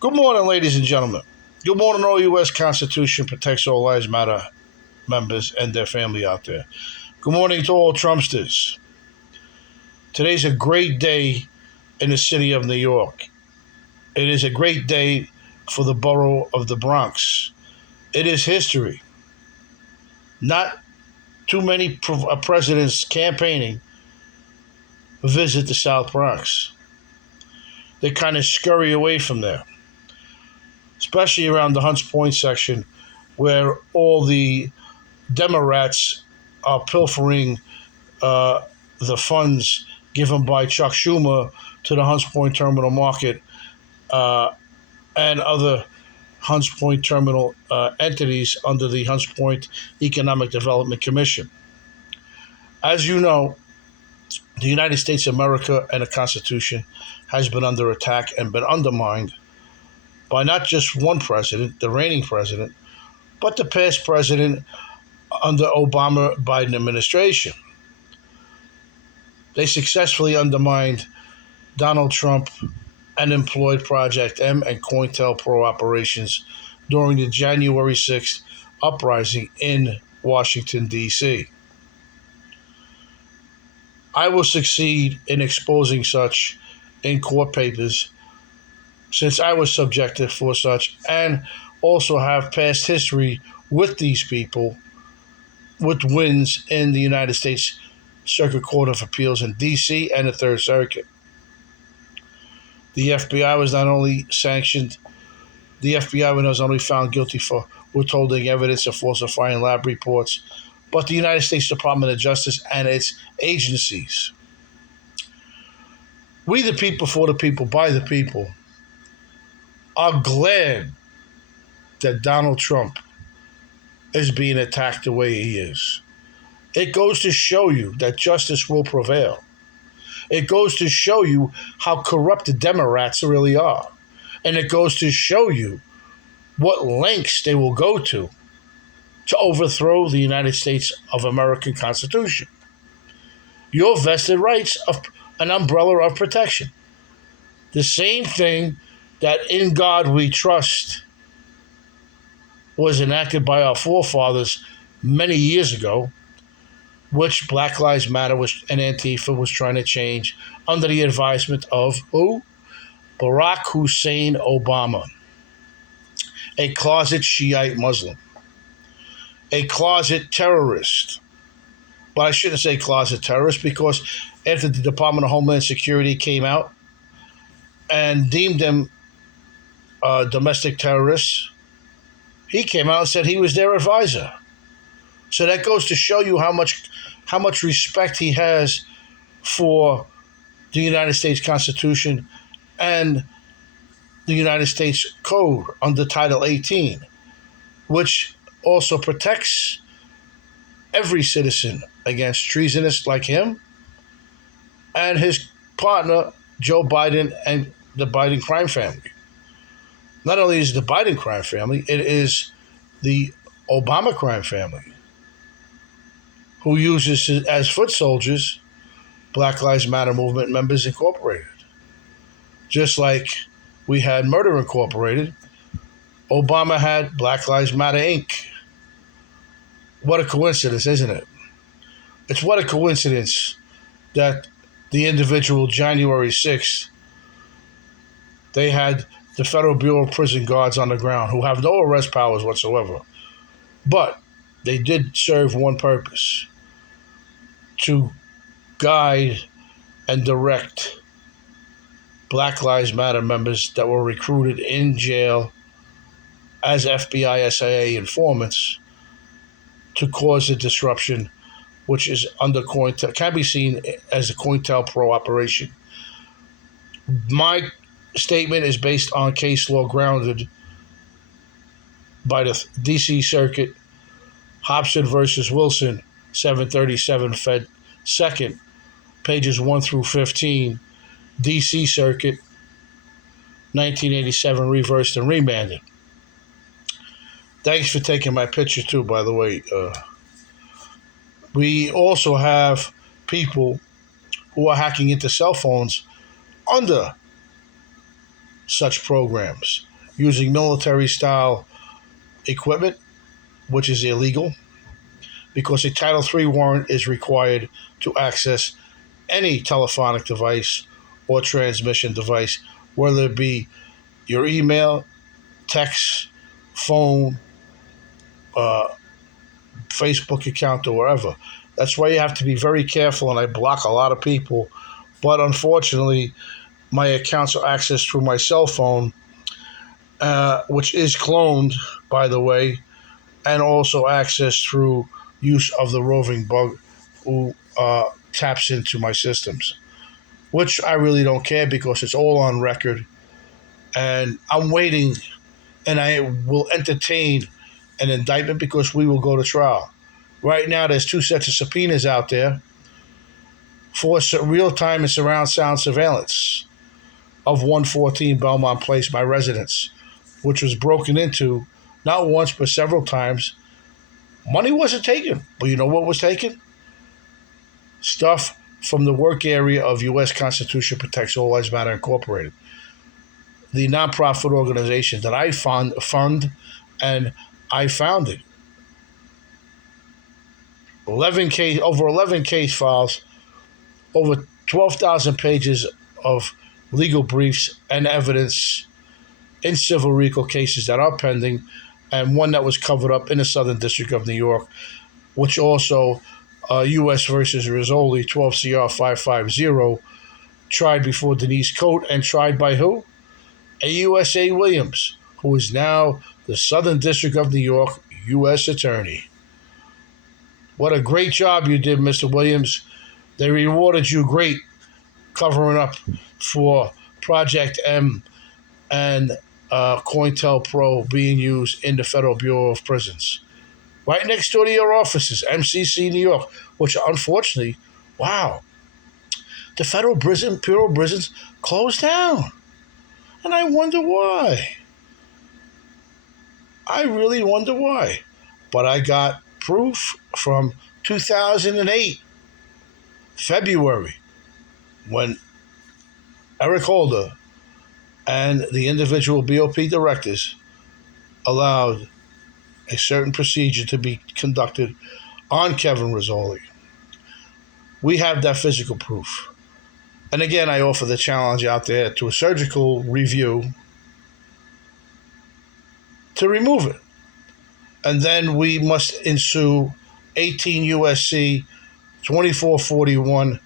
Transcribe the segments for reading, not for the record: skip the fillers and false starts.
Good morning, ladies and gentlemen. Good morning, all U.S. Constitution protects all lives matter members and their family out there. Good morning to all Trumpsters. Today's a great day in the city of New York. It is a great day for the borough of the Bronx. It is history. Not too many presidents campaigning visit the South Bronx. They kind of scurry away from there, especially around the Hunts Point section where all the Democrats are pilfering the funds given by Chuck Schumer to the Hunts Point Terminal Market uh, and other Hunts Point Terminal entities under the Hunts Point Economic Development Commission. As you know, the United States of America and the Constitution has been under attack and been undermined by not just one president, the reigning president, but the past president under Obama Biden administration. They successfully undermined Donald Trump and employed Project M and COINTELPRO operations during the January 6th uprising in Washington, D.C. I will succeed in exposing such in court papers since I was subjected for such and also have past history with these people with wins in the United States Circuit Court of Appeals in D.C. and the Third Circuit. The FBI was not only sanctioned, the FBI was not only found guilty for withholding evidence and falsifying lab reports, but the United States Department of Justice and its agencies. We, the people, for the people, by the people, are glad that Donald Trump is being attacked the way he is. It goes to show you that justice will prevail. It goes to show you how corrupt the Democrats really are. And it goes to show you what lengths they will go to overthrow the United States of American Constitution. Your vested rights of an umbrella of protection. The same thing that In God We Trust was enacted by our forefathers many years ago, which Black Lives Matter and Antifa was trying to change under the advisement of who? Barack Hussein Obama, a closet Shiite Muslim, a closet terrorist. But I shouldn't say closet terrorist because after the Department of Homeland Security came out and deemed them domestic terrorists, he came out and said he was their advisor. So that goes to show you how much respect he has for the United States Constitution and the United States Code under Title 18, which also protects every citizen against treasonous like him and his partner, Joe Biden, and the Biden crime family. Not only is it the Biden crime family, it is the Obama crime family, who uses as foot soldiers Black Lives Matter movement members incorporated. Just like we had Murder Incorporated, Obama had Black Lives Matter Inc. What a coincidence, isn't it? It's what a coincidence that the individual January 6th, they had the Federal Bureau of Prison Guards on the ground who have no arrest powers whatsoever. But they did serve one purpose: to guide and direct Black Lives Matter members that were recruited in jail as FBI SIA informants to cause a disruption, which is under can be seen as a COINTELPRO operation. My statement is based on case law grounded by the D.C. Circuit, Hobson versus Wilson, 737 Fed 2nd, pages 1 through 15, D.C. Circuit, 1987, reversed and remanded. Thanks for taking my picture too, by the way. We also have people who are hacking into cell phones under such programs. using military-style equipment, which is illegal because a Title III warrant is required to access any telephonic device or transmission device, whether it be your email, text, phone, uh, Facebook account, or wherever. That's why you have to be very careful, and I block a lot of people. But unfortunately, my accounts are accessed through my cell phone, which is cloned, by the way, and also accessed through use of the roving bug who taps into my systems, which I really don't care because it's all on record. And I'm waiting, and I will entertain an indictment because we will go to trial. Right now, there's two sets of subpoenas out there for real-time and surround sound surveillance of 114 Belmont Place, my residence, which was broken into not once but several times. Money wasn't taken, but you know what was taken? Stuff from the work area of U.S. Constitution Protects All Lives Matter Incorporated, the nonprofit organization that I fund and I founded. Over 11 case files, over 12,000 pages of legal briefs and evidence in civil RICO cases that are pending, and one that was covered up in the Southern District of New York, which also U.S. versus Rizzoli, 12 CR 550, tried before Denise Coate, and tried by who? AUSA Williams, who is now the Southern District of New York U.S. Attorney. What a great job you did, Mr. Williams. They rewarded you great covering up for Project M and COINTELPRO being used in the Federal Bureau of Prisons. Right next door to your offices, MCC New York, which unfortunately, wow, the Federal Bureau of Prisons closed down. And I wonder why. I really wonder why. But I got proof from 2008, February, when Eric Holder and the individual BOP directors allowed a certain procedure to be conducted on Kevin Rizzoli. We have that physical proof. And again, I offer the challenge out there to a surgical review to remove it. And then we must ensue 18 USC 2441,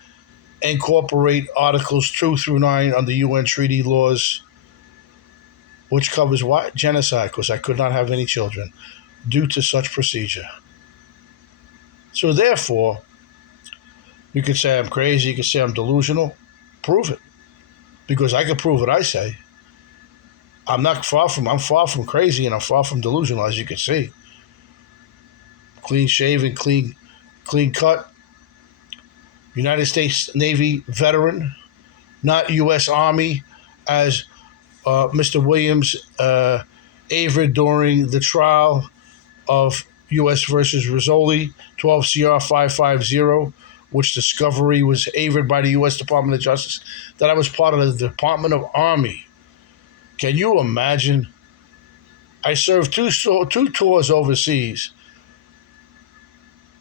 incorporate Articles 2 through 9 under UN treaty laws, which covers what? Genocide, because I could not have any children due to such procedure. So therefore, you could say I'm crazy, you could say I'm delusional. Prove it. Because I can prove what I say. I'm far from crazy, and I'm far from delusional, as you can see. Clean shaven, clean cut. United States Navy veteran, not U.S. Army, as Mr. Williams averred during the trial of U.S. versus Rizzoli, 12 CR 550, which discovery was averred by the U.S. Department of Justice, that I was part of the Department of Army. Can you imagine? I served two tours overseas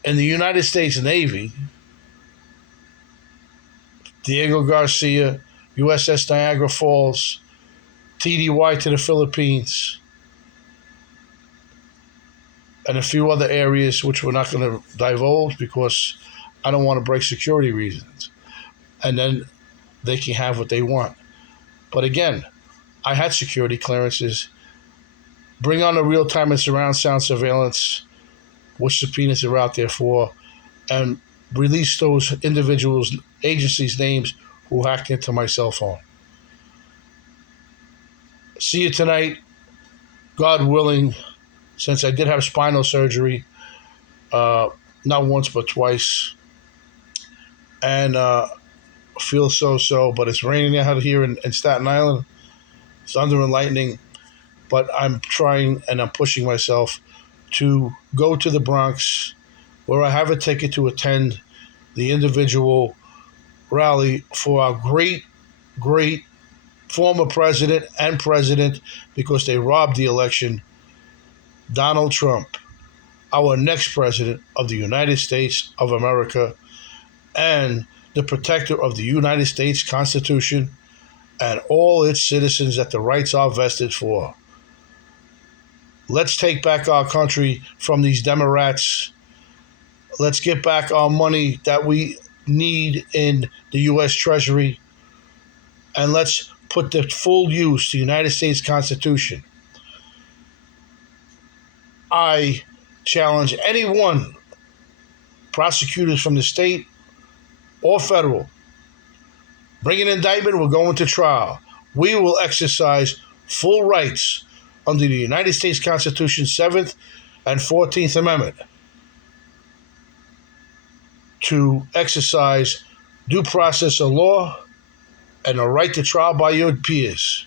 in the United States Navy, Diego Garcia, USS Niagara Falls, TDY to the Philippines, and a few other areas which we're not going to divulge because I don't want to break security reasons. And then they can have what they want. But again, I had security clearances. Bring on the real-time and surround sound surveillance, which subpoenas are out there for, and release those individuals, agencies' names who hacked into my cell phone. See you tonight, God willing, since I did have spinal surgery, not once but twice, and feel so, but it's raining out here in Staten Island. It's thunder and lightning, but I'm trying and I'm pushing myself to go to the Bronx, where I have a ticket to attend the individual rally for our great former president and president because they robbed the election, Donald Trump, our next president of the United States of America and the protector of the United States Constitution and all its citizens that the rights are vested for. Let's take back our country from these Democrats. Let's get back our money that we need in the U.S. Treasury, and let's put the full use to the United States Constitution. I challenge anyone, prosecutors from the state or federal, bring an indictment, we're going to trial. We will exercise full rights under the United States Constitution 7th and 14th Amendment to exercise due process of law and a right to trial by your peers.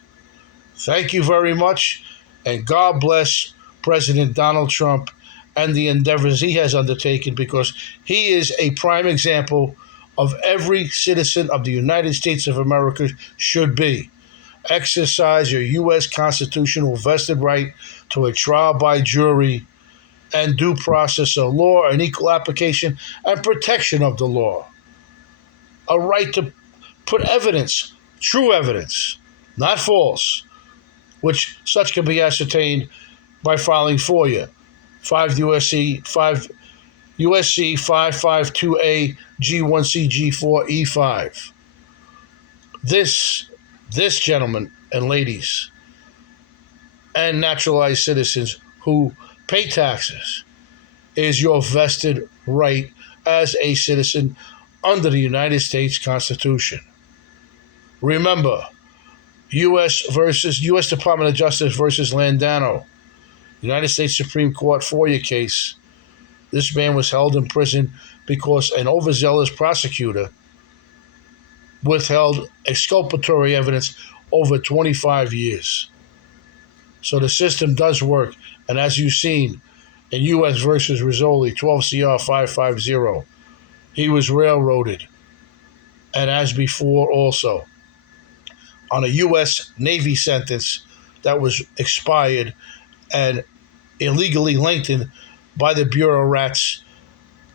Thank you very much, and God bless President Donald Trump and the endeavors he has undertaken, because he is a prime example of every citizen of the United States of America should be. Exercise your U.S. constitutional vested right to a trial by jury and due process of law and equal application and protection of the law. A right to put evidence, true evidence, not false, which such can be ascertained by filing FOIA, 5 USC 552A G1C G4 E5. This gentlemen and ladies and naturalized citizens who pay taxes is your vested right as a citizen under the United States Constitution. Remember, U.S. Department of Justice versus Landano, United States Supreme Court FOIA case. This man was held in prison because an overzealous prosecutor withheld exculpatory evidence over 25 years. So the system does work, and as you've seen in U.S. versus Rizzoli, 12 CR 550, he was railroaded, and as before also, on a U.S. Navy sentence that was expired and illegally lengthened by the bureaucrats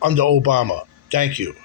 under Obama. Thank you.